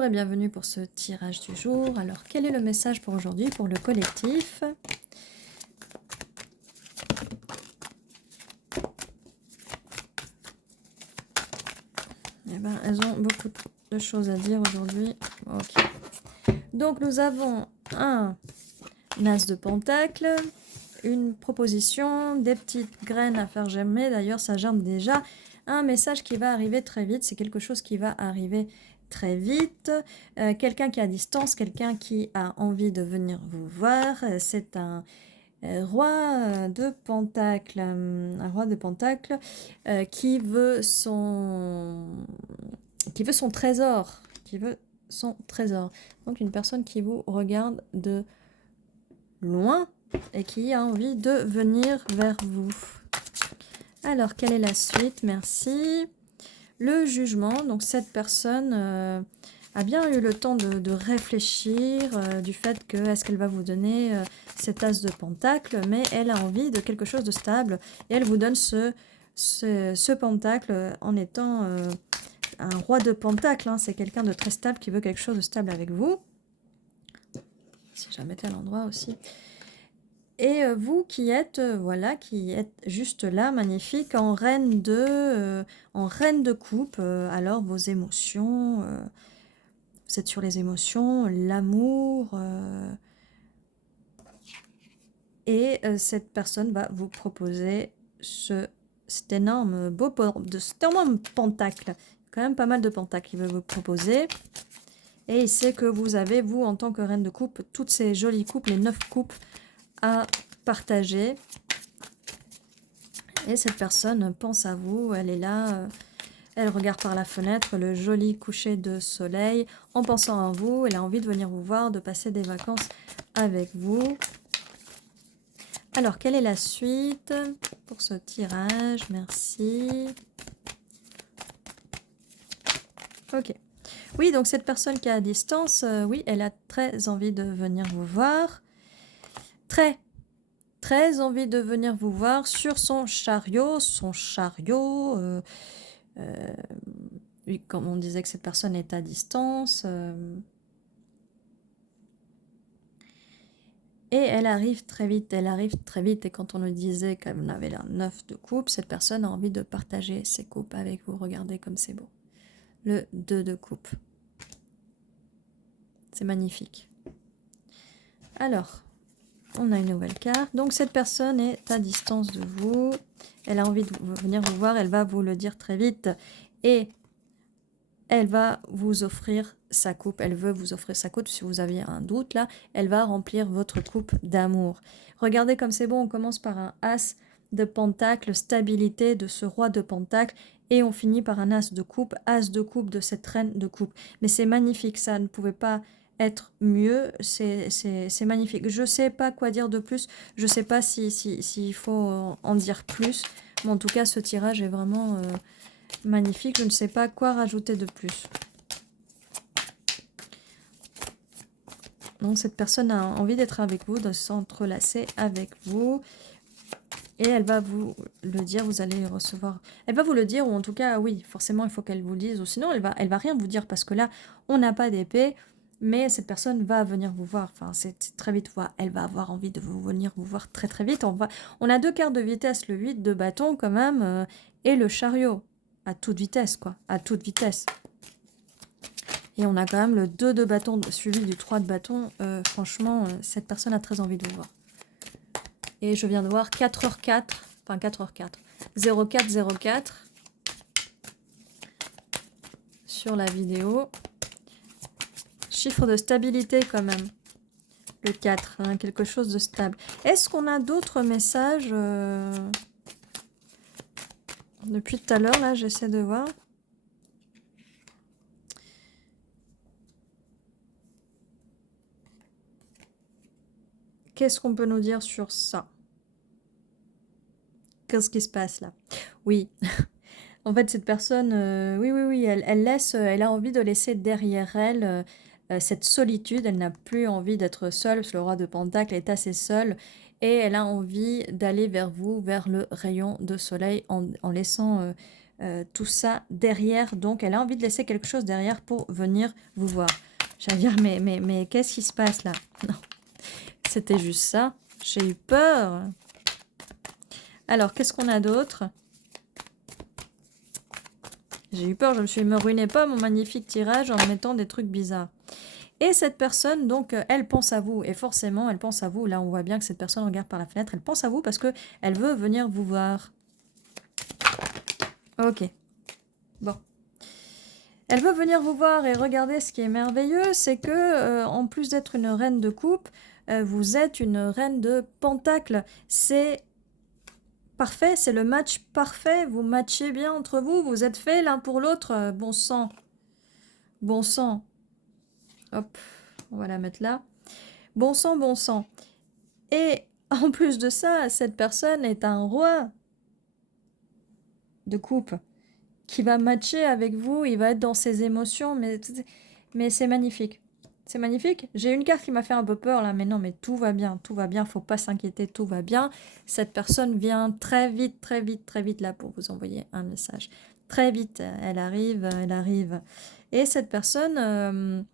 Bonjour et bienvenue pour ce tirage du jour. Alors, quel est le message pour aujourd'hui pour le collectif? Eh ben, elles ont beaucoup de choses à dire aujourd'hui. Ok. Donc, nous avons un as de pentacle, une proposition, des petites graines à faire germer. D'ailleurs, ça germe déjà. Un message qui va arriver très vite. C'est quelque chose qui va arriver très vite. Quelqu'un qui est à distance, quelqu'un qui a envie de venir vous voir. C'est un roi de pentacle. Un roi de pentacle qui veut son trésor. Qui veut son trésor. Donc une personne qui vous regarde de loin et qui a envie de venir vers vous. Alors, quelle est la suite? Merci. Le jugement, donc cette personne a bien eu le temps de réfléchir du fait que est-ce qu'elle va vous donner cet as de pentacle, mais elle a envie de quelque chose de stable et elle vous donne ce pentacle en étant un roi de pentacle, hein. C'est quelqu'un de très stable qui veut quelque chose de stable avec vous. Si je la mettais à l'endroit aussi. Et vous qui êtes, voilà, qui êtes juste là, magnifique, en reine de coupe, alors vos émotions, vous êtes sur les émotions, l'amour, et cette personne va vous proposer cet énorme cet énorme pentacle, quand même pas mal de pentacles qu'il veut vous proposer. Et il sait que vous avez, vous, en tant que reine de coupe, toutes ces jolies coupes, les 9 coupes, à partager. Et cette personne pense à vous, elle est là, elle regarde par la fenêtre le joli coucher de soleil. En pensant à vous, elle a envie de venir vous voir, de passer des vacances avec vous. Alors, quelle est la suite pour ce tirage? Merci. Ok. Oui, donc cette personne qui est à distance, oui, elle a très envie de venir vous voir. Très envie de venir vous voir sur son chariot. Oui, comme on disait que cette personne est à distance. Et elle arrive très vite, Et quand on nous disait qu'on avait la 9 de coupe, cette personne a envie de partager ses coupes avec vous. Regardez comme c'est beau. Le 2 de coupe. C'est magnifique. Alors, on a une nouvelle carte. Donc cette personne est à distance de vous. Elle a envie de venir vous voir. Elle va vous le dire très vite. Et elle va vous offrir sa coupe. Elle veut vous offrir sa coupe. Si vous aviez un doute là, elle va remplir votre coupe d'amour. Regardez comme c'est bon. On commence par un as de pentacle, stabilité de ce roi de pentacle. Et on finit par un as de coupe de cette reine de coupe. Mais c'est magnifique, ça ne pouvait pas être mieux, c'est magnifique. Je ne sais pas quoi dire de plus, je ne sais pas s'il faut en dire plus, mais en tout cas ce tirage est vraiment magnifique, je ne sais pas quoi rajouter de plus. Donc cette personne a envie d'être avec vous, de s'entrelacer avec vous. Et elle va vous le dire, vous allez recevoir... Elle va vous le dire, ou en tout cas, oui, forcément, il faut qu'elle vous le dise. Ou sinon, elle va rien vous dire, parce que là, on n'a pas d'épée. Mais cette personne va venir vous voir. Enfin, c'est très vite. Elle va avoir envie de venir vous voir très très vite. On a 2 cartes de vitesse, le 8 de bâton quand même, et le chariot. À toute vitesse, quoi. À toute vitesse. Et on a quand même le 2 de bâton suivi du 3 de bâton. Franchement, cette personne a très envie de vous voir. Et je viens de voir 4h04, enfin 4h04, 0404 sur la vidéo. Chiffre de stabilité quand même, le 4, hein, quelque chose de stable. Est-ce qu'on a d'autres messages depuis tout à l'heure, là, j'essaie de voir. Qu'est-ce qu'on peut nous dire sur ça? Qu'est-ce qui se passe là? Oui, en fait, cette personne, oui, elle a envie de laisser derrière elle cette solitude. Elle n'a plus envie d'être seule, parce que le roi de Pentacle est assez seul. Et elle a envie d'aller vers vous, vers le rayon de soleil, en laissant tout ça derrière. Donc, elle a envie de laisser quelque chose derrière pour venir vous voir. J'allais dire, mais qu'est-ce qui se passe là? Non, c'était juste ça. J'ai eu peur. Alors, qu'est-ce qu'on a d'autre? J'ai eu peur, me ruinez pas mon magnifique tirage en mettant des trucs bizarres. Et cette personne, donc, elle pense à vous. Et forcément, elle pense à vous. Là, on voit bien que cette personne regarde par la fenêtre. Elle pense à vous parce qu'elle veut venir vous voir. Ok. Bon. Elle veut venir vous voir et regardez, ce qui est merveilleux, c'est que, en plus d'être une reine de coupe, vous êtes une reine de pentacle. C'est parfait, c'est le match parfait. Vous matchez bien entre vous. Vous êtes faits l'un pour l'autre. Bon sang. Bon sang. Hop, on va la mettre là. Bon sang, bon sang. Et en plus de ça, cette personne est un roi de coupe qui va matcher avec vous. Il va être dans ses émotions, mais c'est magnifique. C'est magnifique. J'ai une carte qui m'a fait un peu peur là, mais non, mais tout va bien, tout va bien. Faut pas s'inquiéter, tout va bien. Cette personne vient très vite, très vite, très vite là pour vous envoyer un message. Très vite, elle arrive, elle arrive. Et cette personne...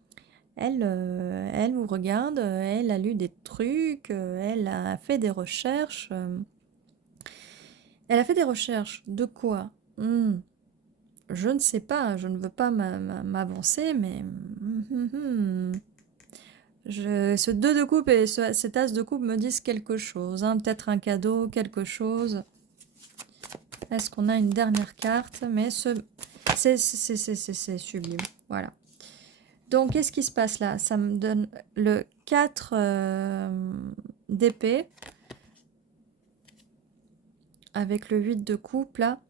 elle vous regarde, elle a lu des trucs, elle a fait des recherches. Elle a fait des recherches de quoi? Je ne sais pas, je ne veux pas m'avancer, mais... ce 2 de coupe et cet as de coupe me disent quelque chose. Hein, peut-être un cadeau, quelque chose. Est-ce qu'on a une dernière carte? Mais c'est sublime. Voilà. Donc, qu'est-ce qui se passe là? Ça me donne le 4 d'épée avec le 8 de coupe là.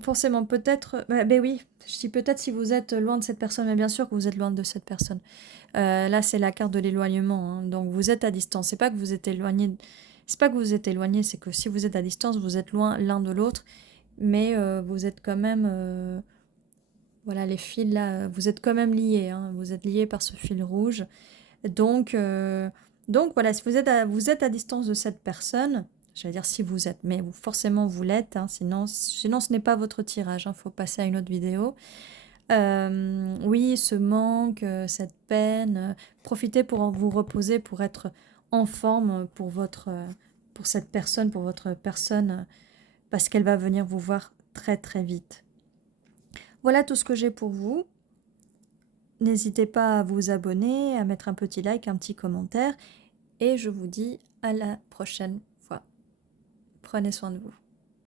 Forcément, peut-être... Ben oui, je dis peut-être si vous êtes loin de cette personne, mais bien sûr que vous êtes loin de cette personne. Là, c'est la carte de l'éloignement. Hein, donc, vous êtes à distance. C'est pas que vous êtes éloigné. C'est pas que vous êtes éloigné, c'est que si vous êtes à distance, vous êtes loin l'un de l'autre. Mais vous êtes quand même... voilà, les fils là, vous êtes quand même liés. Hein, vous êtes liés par ce fil rouge. Donc voilà, si vous êtes à distance de cette personne, j'allais dire si vous êtes, mais forcément vous l'êtes, hein, sinon ce n'est pas votre tirage, il faut passer à une autre vidéo. Oui, ce manque, cette peine, profitez pour vous reposer, pour être en forme pour cette personne, pour votre personne, parce qu'elle va venir vous voir très très vite. Voilà tout ce que j'ai pour vous. N'hésitez pas à vous abonner, à mettre un petit like, un petit commentaire. Et je vous dis à la prochaine fois. Prenez soin de vous.